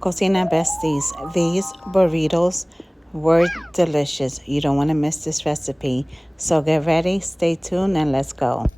Cocina besties, these burritos were delicious. You don't want to miss this recipe. So get ready, stay tuned, and let's go.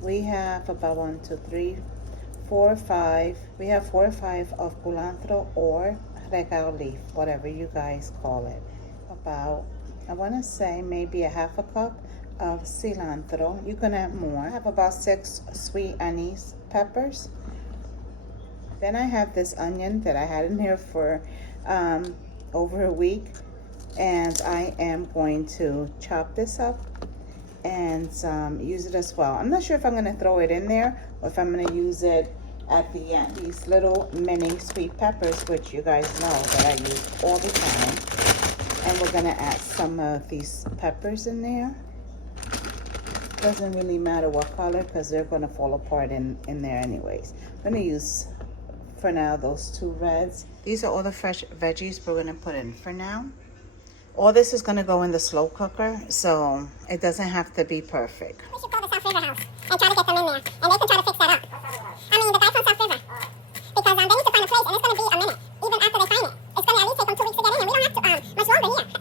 We have about 1, 2, 3, 4, 5. We have 4 or 5 of culantro or regao leaf, whatever you guys call it. About, I want to say maybe a half a cup of cilantro. You can add more. I have about 6 sweet anise peppers. Then I have this onion that I had in here for over a week, and I am going to chop this up and use it as well. I'm not sure if I'm going to throw it in there or if I'm going to use it at the end. These little mini sweet peppers, which you guys know that I use all the time, and we're going to add some of these peppers in there. Doesn't really matter what color because they're going to fall apart in there anyways. I'm going to use for now those 2 reds. These are all the fresh veggies we're going to put in for now. All this is going to go in the slow cooker, so it doesn't have to be perfect. We should call the South River House and try to get them in there, and they can try to fix that up. I mean, the guys from South River, because they need to find a place, and it's going to be a minute, even after they find it. It's going to at least take them 2 weeks to get in, and we don't have to, much longer here.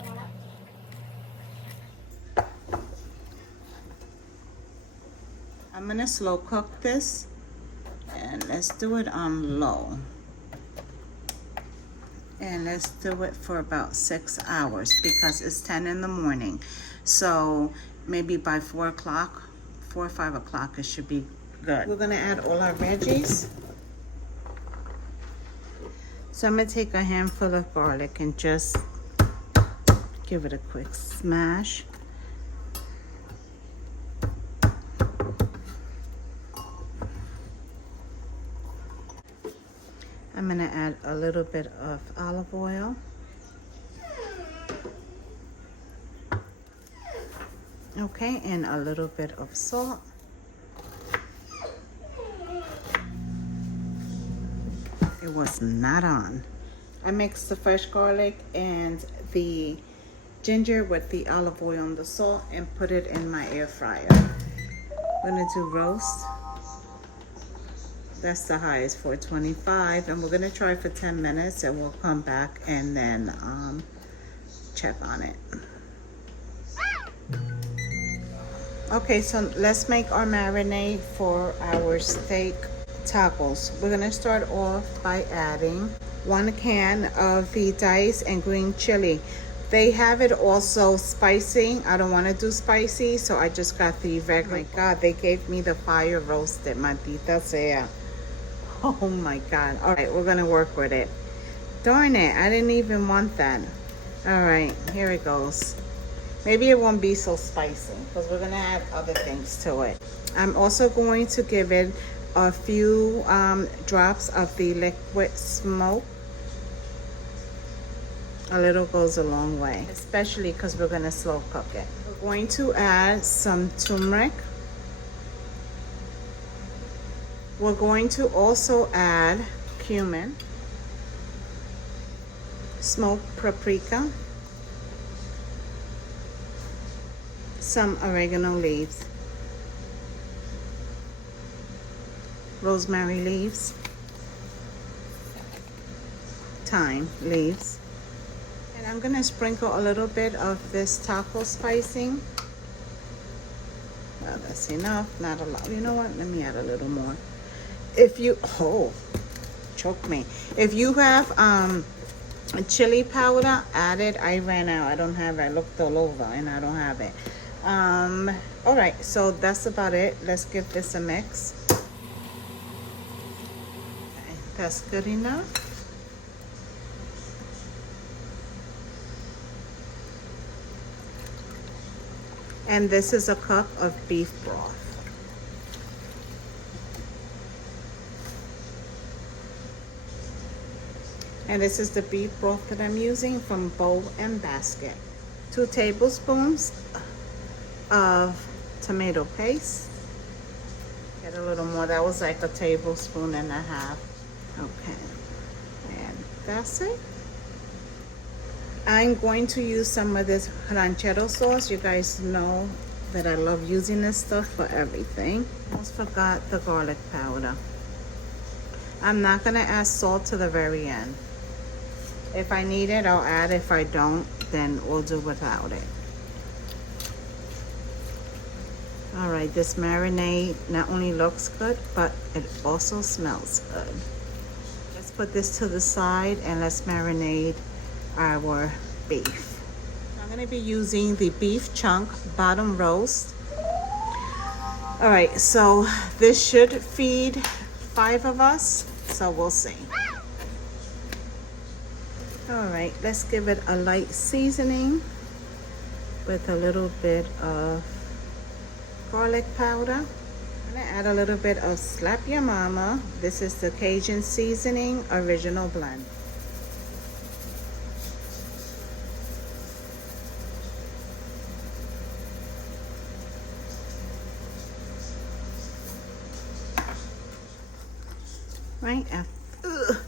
I'm going to slow cook this, and let's do it on low. And let's do it for about 6 hours because it's 10 in the morning. So maybe by 4 o'clock, 4 or 5 o'clock, it should be good. We're gonna add all our veggies. So I'm gonna take a handful of garlic and just give it a quick smash. I'm gonna add a little bit of olive oil. Okay, and a little bit of salt. It was not on. I mixed the fresh garlic and the ginger with the olive oil and the salt and put it in my air fryer. I'm gonna do roast. That's the highest, 425, and we're gonna try for 10 minutes and we'll come back and then check on it. Okay, so let's make our marinade for our steak tacos. We're gonna start off by adding 1 can of the diced and green chili. They have it also spicy. I don't want to do spicy, so I just got the regular. Oh my God, they gave me the fire roasted, maldita sea. Oh my God. All right, we're gonna work with it. Darn it, I didn't even want that. All right, here it goes. Maybe it won't be so spicy because we're gonna add other things to it. I'm also going to give it a few drops of the liquid smoke. A little goes a long way, especially because we're gonna slow cook it. We're going to add some turmeric. We're going to also add cumin, smoked paprika, some oregano leaves, rosemary leaves, thyme leaves, and I'm gonna sprinkle a little bit of this taco spicing. Well, that's enough, not a lot. You know what? Let me add a little more. If you, oh, choke me. If you have chili powder, add it. I ran out. I don't have it. I looked all over and I don't have it. All right, so that's about it. Let's give this a mix. Okay, that's good enough. And this is a cup of beef broth. And this is the beef broth that I'm using from Bowl and Basket. 2 tablespoons of tomato paste. Get a little more. That was like a tablespoon and a half. Okay, and that's it. I'm going to use some of this ranchero sauce. You guys know that I love using this stuff for everything. Almost forgot the garlic powder. I'm not gonna add salt to the very end. If I need it, I'll add. If I don't, then we'll do without it. All right, this marinade not only looks good, but it also smells good. Let's put this to the side and let's marinate our beef. I'm gonna be using the beef chunk bottom roast. All right, so this should feed 5 of us, so we'll see. All right, let's give it a light seasoning with a little bit of garlic powder. I'm gonna add a little bit of Slap Your Mama. This is the Cajun seasoning original blend. Right after,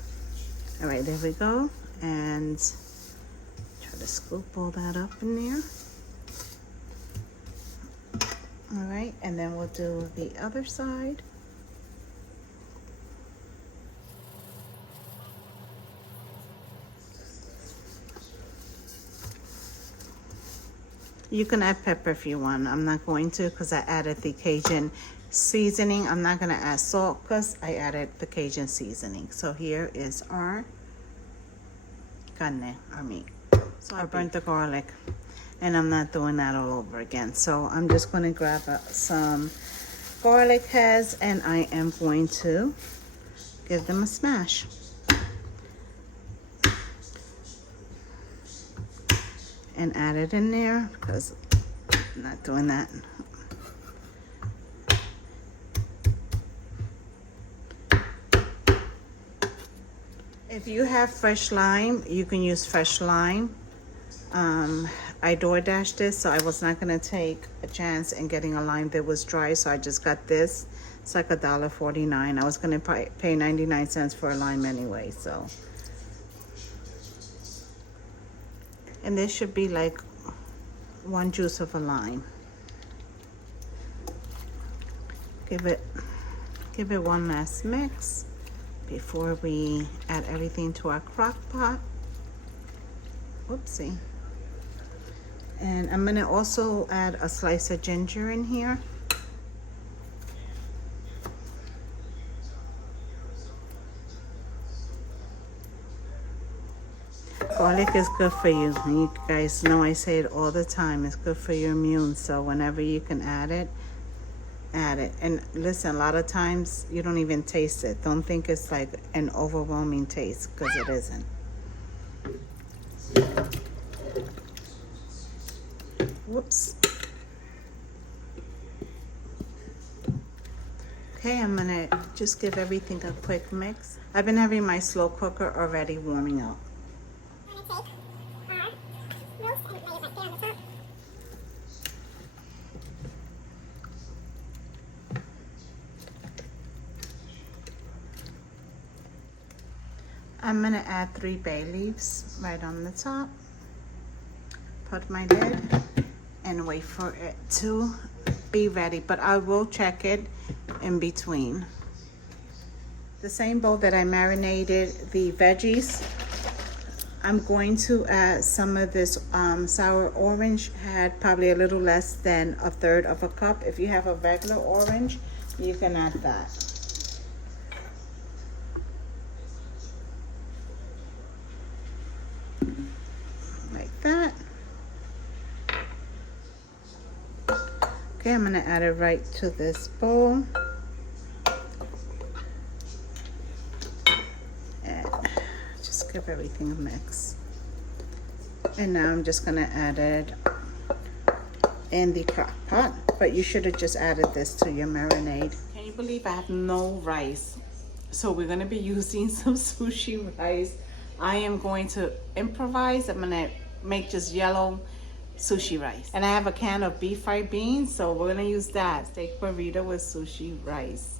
all right, there we go. And try to scoop all that up in there. All right, and then we'll do the other side. You can add pepper if you want. I'm not going to because I added the Cajun seasoning. I'm not gonna add salt because I added the Cajun seasoning. So here is our carne, our meat. So I burnt the garlic and I'm not doing that all over again. So I'm just gonna grab some garlic heads and I am going to give them a smash. And add it in there because I'm not doing that. If you have fresh lime, you can use fresh lime. I DoorDashed this, so I was not gonna take a chance in getting a lime that was dry, so I just got this. It's like $1.49. I was gonna pay 99 cents for a lime anyway, so. And this should be like 1 juice of a lime. Give it one last mix before we add everything to our crock pot. Whoopsie. And I'm gonna also add a slice of ginger in here. Garlic is good for you. You guys know I say it all the time. It's good for your immune. So whenever you can add it, add it. And listen, a lot of times you don't even taste it. Don't think it's like an overwhelming taste, because it isn't. Whoops. Okay, I'm gonna just give everything a quick mix. I've been having my slow cooker already warming up. I'm gonna add 3 bay leaves right on the top. Put my lid and wait for it to be ready, but I will check it in between. The same bowl that I marinated the veggies, I'm going to add some of this sour orange. Had probably a little less than 1/3 of a cup. If you have a regular orange, you can add that. Like that. Okay, I'm gonna add it right to this bowl. And just give everything a mix. And now I'm just gonna add it in the crock pot, but you should have just added this to your marinade. Can you believe I have no rice? So we're gonna be using some sushi rice. I am going to improvise. I'm gonna make just yellow sushi rice. And I have a can of beef fried beans, so we're gonna use that. Steak burrito with sushi rice.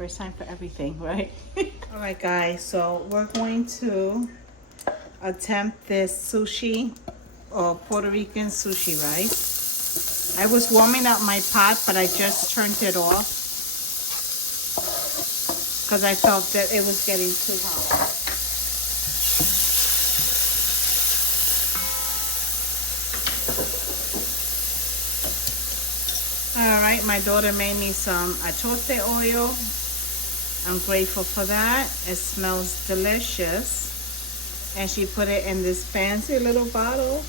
First time for everything, right? All right, guys, so we're going to attempt this sushi or Puerto Rican sushi rice. I was warming up my pot, but I just turned it off because I felt that it was getting too hot. All right, my daughter made me some achote oil. I'm grateful for that. It smells delicious. And she put it in this fancy little bottle.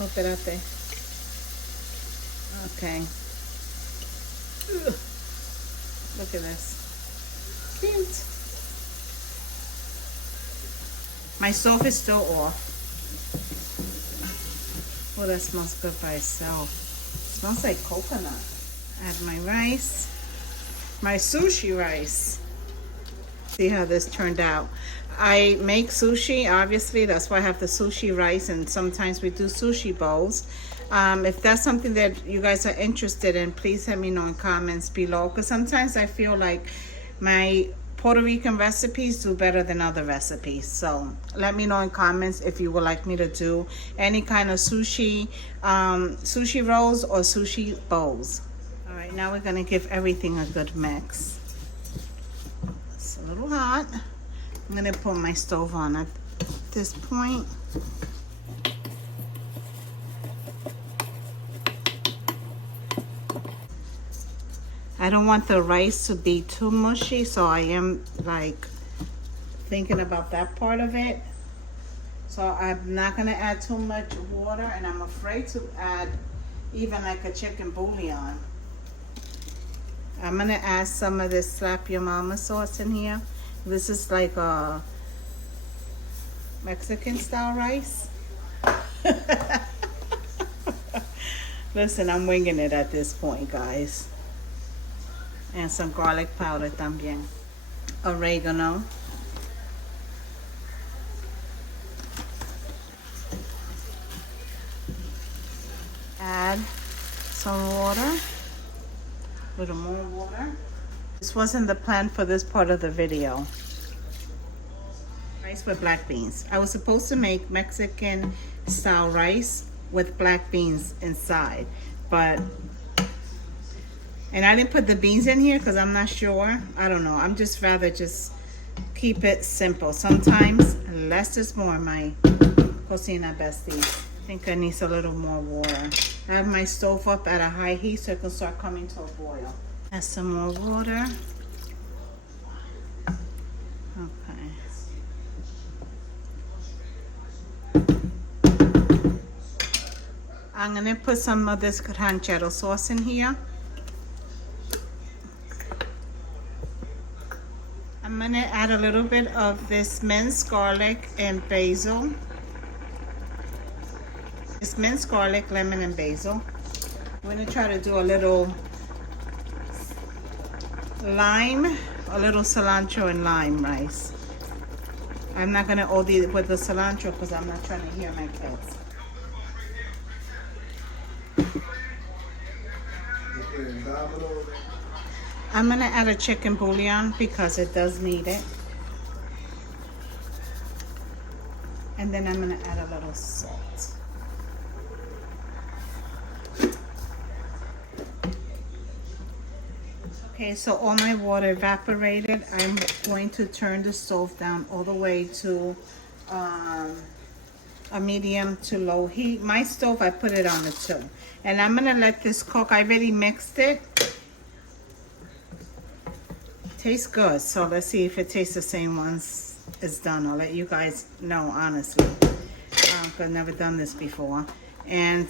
Oh, espérate. Okay. Ugh. Look at this. Cute. My stove is still off. Oh, that smells good by itself. It smells like coconut. Add my rice. My sushi rice. See how this turned out. I make sushi, obviously. That's why I have the sushi rice, and sometimes we do sushi bowls. If that's something that you guys are interested in, please let me know in comments below, because sometimes I feel like my Puerto Rican recipes do better than other recipes. So let me know in comments if you would like me to do any kind of sushi, sushi rolls or sushi bowls. All right, now we're gonna give everything a good mix. It's a little hot. I'm gonna put my stove on at this point. I don't want the rice to be too mushy, so I am like thinking about that part of it. So I'm not gonna add too much water, and I'm afraid to add even like a chicken bouillon. I'm gonna add some of this Slap Your Mama sauce in here. This is like a Mexican style rice. Listen, I'm winging it at this point, guys. And some garlic powder también. Oregano. Add some water. A little more water. This wasn't the plan for this part of the video. Rice with black beans. I was supposed to make Mexican style rice with black beans inside, but and I didn't put the beans in here because I'm not sure. I don't know. I'm just rather just keep it simple. Sometimes less is more, my cocina besties. I think I need a little more water. I have my stove up at a high heat so it can start coming to a boil. Add some more water. Okay. I'm gonna put some of this ranchero sauce in here. I'm gonna add a little bit of this minced garlic and basil. It's minced garlic, lemon, and basil. I'm gonna try to do a little lime, a little cilantro and lime rice. I'm not gonna OD with the cilantro because I'm not trying to hear my kids. I'm gonna add a chicken bouillon because it does need it. And then I'm gonna add a little salt. Okay, so all my water evaporated. I'm going to turn the stove down all the way to a medium to low heat. My stove, I put it on a 2. And I'm gonna let this cook. I already mixed it. Tastes good, so let's see if it tastes the same once it's done. I'll let you guys know, honestly. I've never done this before. And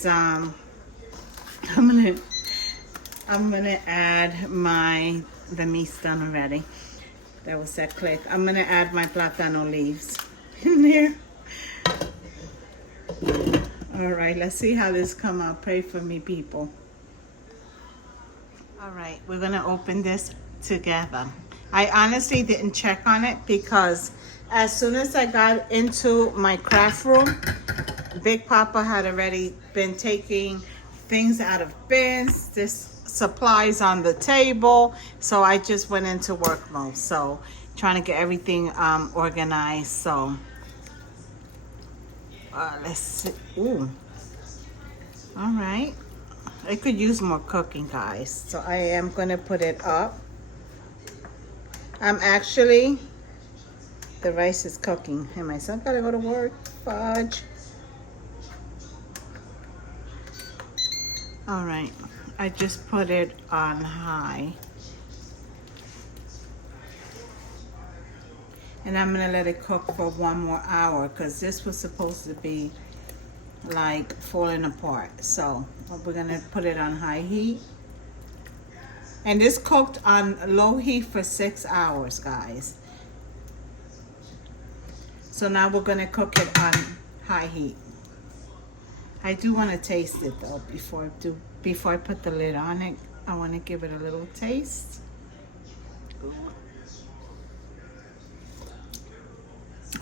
I'm gonna add the meat's done already. That was that click. I'm gonna add my platano leaves in there. All right, let's see how this come out. Pray for me, people. All right, we're gonna open this together. I honestly didn't check on it because as soon as I got into my craft room, Big Papa had already been taking things out of bins. This supplies on the table, so I just went into work mode. So trying to get everything organized. So let's see. Ooh, all right. I could use more cooking, guys. So I am gonna put it up. I'm actually, the rice is cooking and my son gotta go to work. Fudge. All right, I just put it on high. And I'm gonna let it cook for 1 more hour because this was supposed to be like falling apart. So we're gonna put it on high heat. And this cooked on low heat for 6 hours, guys. So now we're gonna cook it on high heat. I do want to taste it though before I put the lid on it. I want to give it a little taste.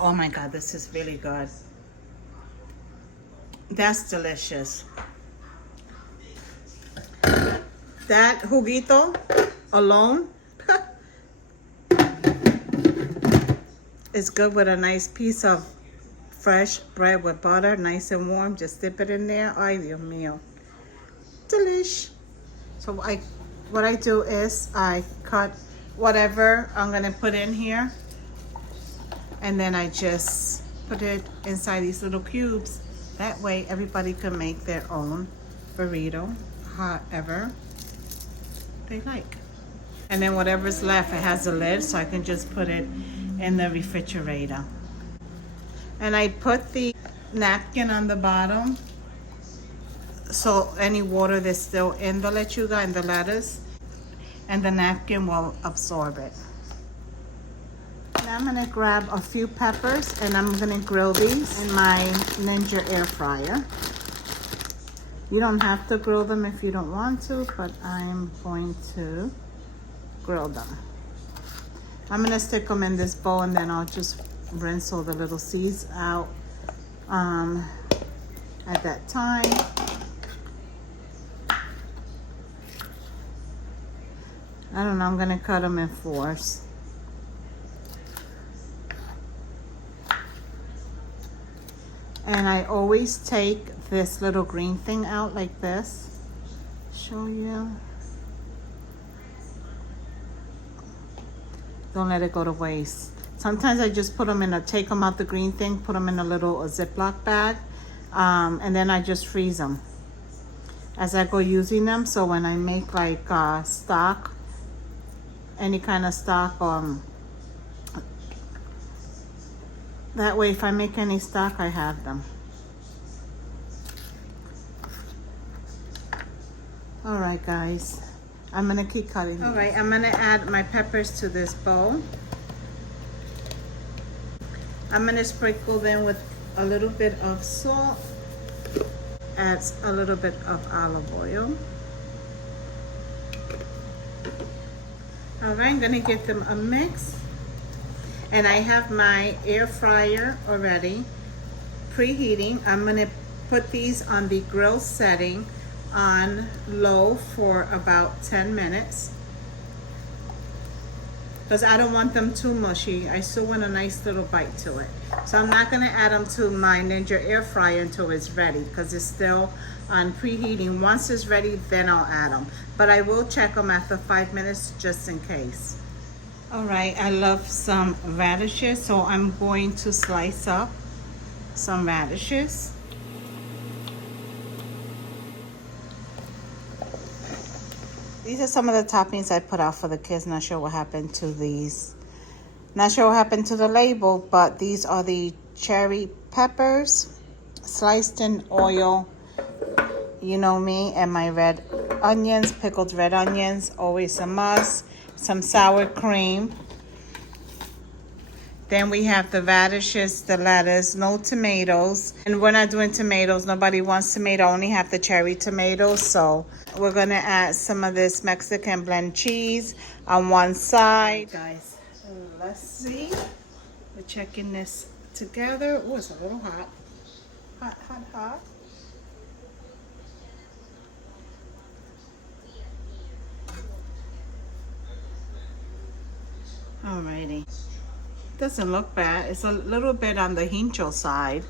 Oh my God, this is really good. That's delicious. That juguito alone is good with a nice piece of fresh bread with butter, nice and warm. Just dip it in there. Ay, Dios mío. Delish. So what I do is I cut whatever I'm gonna put in here, and then I just put it inside these little cubes. That way everybody can make their own burrito, however they like. And then whatever's left, it has a lid, so I can just put it in the refrigerator. And I put the napkin on the bottom, so any water that's still in the lechuga and the lettuce, and the napkin will absorb it. Now I'm gonna grab a few peppers and I'm gonna grill these in my Ninja air fryer. You don't have to grill them if you don't want to, but I'm going to grill them. I'm gonna stick them in this bowl and then I'll just rinse all the little seeds out at that time. I don't know, I'm gonna cut them in 4s. And I always take this little green thing out like this. Show you. Don't let it go to waste. Sometimes I just put them take them out the green thing, put them in a little Ziploc bag, and then I just freeze them as I go using them. So when I make like stock, any kind of stock, that way if I make any stock, I have them. All right, guys, I'm gonna keep cutting. All right, I'm gonna add my peppers to this bowl. I'm gonna sprinkle them with a little bit of salt, add a little bit of olive oil. All right, I'm gonna give them a mix. And I have my air fryer already preheating. I'm gonna put these on the grill setting on low for about 10 minutes. Because I don't want them too mushy. I still want a nice little bite to it. So I'm not gonna add them to my Ninja air fryer until it's ready, because it's still on preheating. Once it's ready, then I'll add them. But I will check them after 5 minutes just in case. All right, I love some radishes, so I'm going to slice up some radishes. These are some of the toppings I put out for the kids. Not sure what happened to these. Not sure what happened to the label, but these are the cherry peppers, sliced in oil. You know me and my red onions, pickled red onions, always a must. Some sour cream. Then we have the radishes, the lettuce, no tomatoes. And we're not doing tomatoes. Nobody wants tomato. I only have the cherry tomatoes. So we're gonna add some of this Mexican blend cheese on one side. Guys, let's see. We're checking this together. Oh, it's a little hot. Hot, hot, hot. Alrighty. Doesn't look bad. It's a little bit on the hincho side,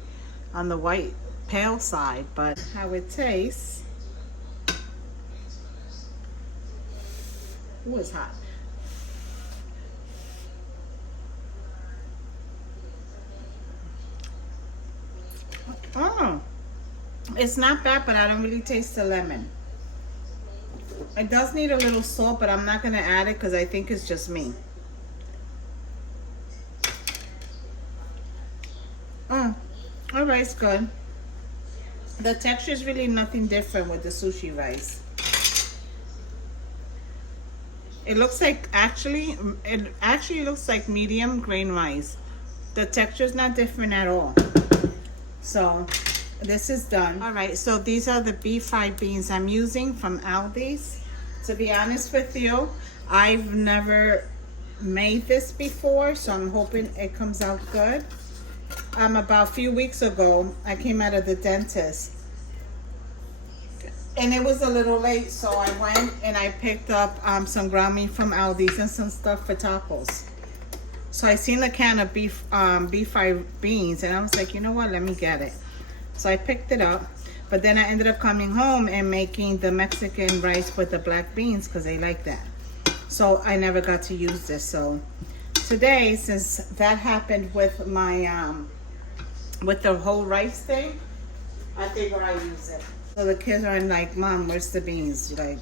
on the white pale side, but how it tastes. Ooh, it's hot. Oh, it's not bad, but I don't really taste the lemon. It does need a little salt, but I'm not gonna add it because I think it's just me. Oh, all rice good. The texture is really nothing different with the sushi rice. It looks like it actually looks like medium grain rice. The texture is not different at all. So this is done. All right, so these are the beef fried beans I'm using from Aldi's. To be honest with you, I've never made this before, so I'm hoping it comes out good. About a few weeks ago, I came out of the dentist and it was a little late, so I went and I picked up some ground meat from Aldi's and some stuff for tacos. So I seen a can of beef fried beans and I was like, you know what, let me get it. So I picked it up, but then I ended up coming home and making the Mexican rice with the black beans because they like that. So I never got to use this. So today, since that happened with my with the whole rice thing, I figure I use it. So the kids are like, Mom, where's the beans? Like,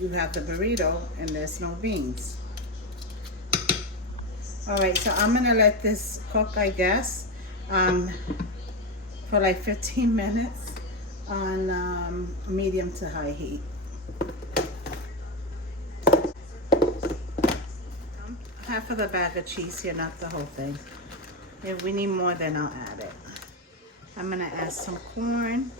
you have the burrito and there's no beans. All right, so I'm gonna let this cook, I guess, for like 15 minutes on medium to high heat. Half of the bag of cheese here, not the whole thing. If we need more, then I'll add it. I'm gonna add some corn.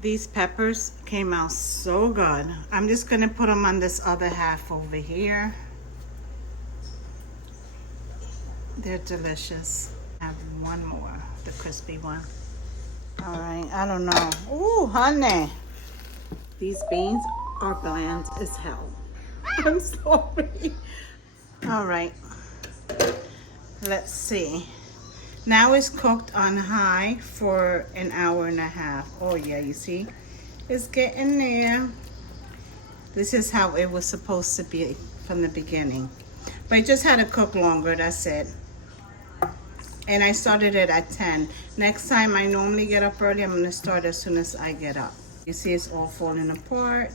These peppers came out so good. I'm just gonna put them on this other half over here. They're delicious. I have one more, the crispy one. All right, I don't know. Ooh, honey. These beans are bland as hell. I'm sorry. All right, let's see. Now it's cooked on high for an hour and a half. Oh yeah, you see? It's getting there. This is how it was supposed to be from the beginning. But it just had to cook longer, that's it. And I started it at 10. Next time I normally get up early, I'm gonna start as soon as I get up. You see it's all falling apart.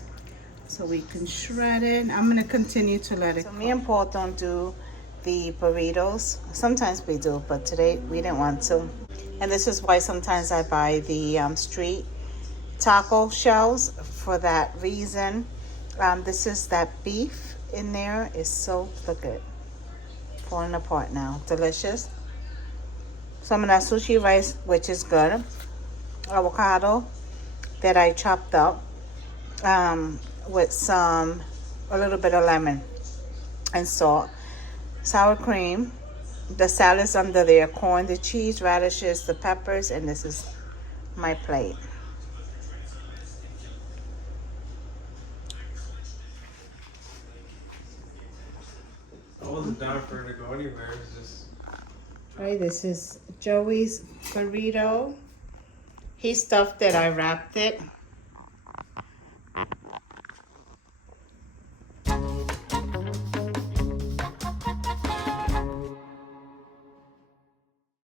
So we can shred it. I'm gonna continue to let it cook. So me and Paul don't do the burritos. Sometimes we do, but today we didn't want to. And this is why sometimes I buy the street taco shells for that reason. This is that beef in there is so, look at it, falling apart now. Delicious. Some of that sushi rice, which is good. Avocado that I chopped up with a little bit of lemon and salt. Sour cream, the salads under there, corn, the cheese, radishes, the peppers, and this is my plate. I wasn't down for her to go anywhere. It's just. Right, this is Joey's burrito. He stuffed it, I wrapped it.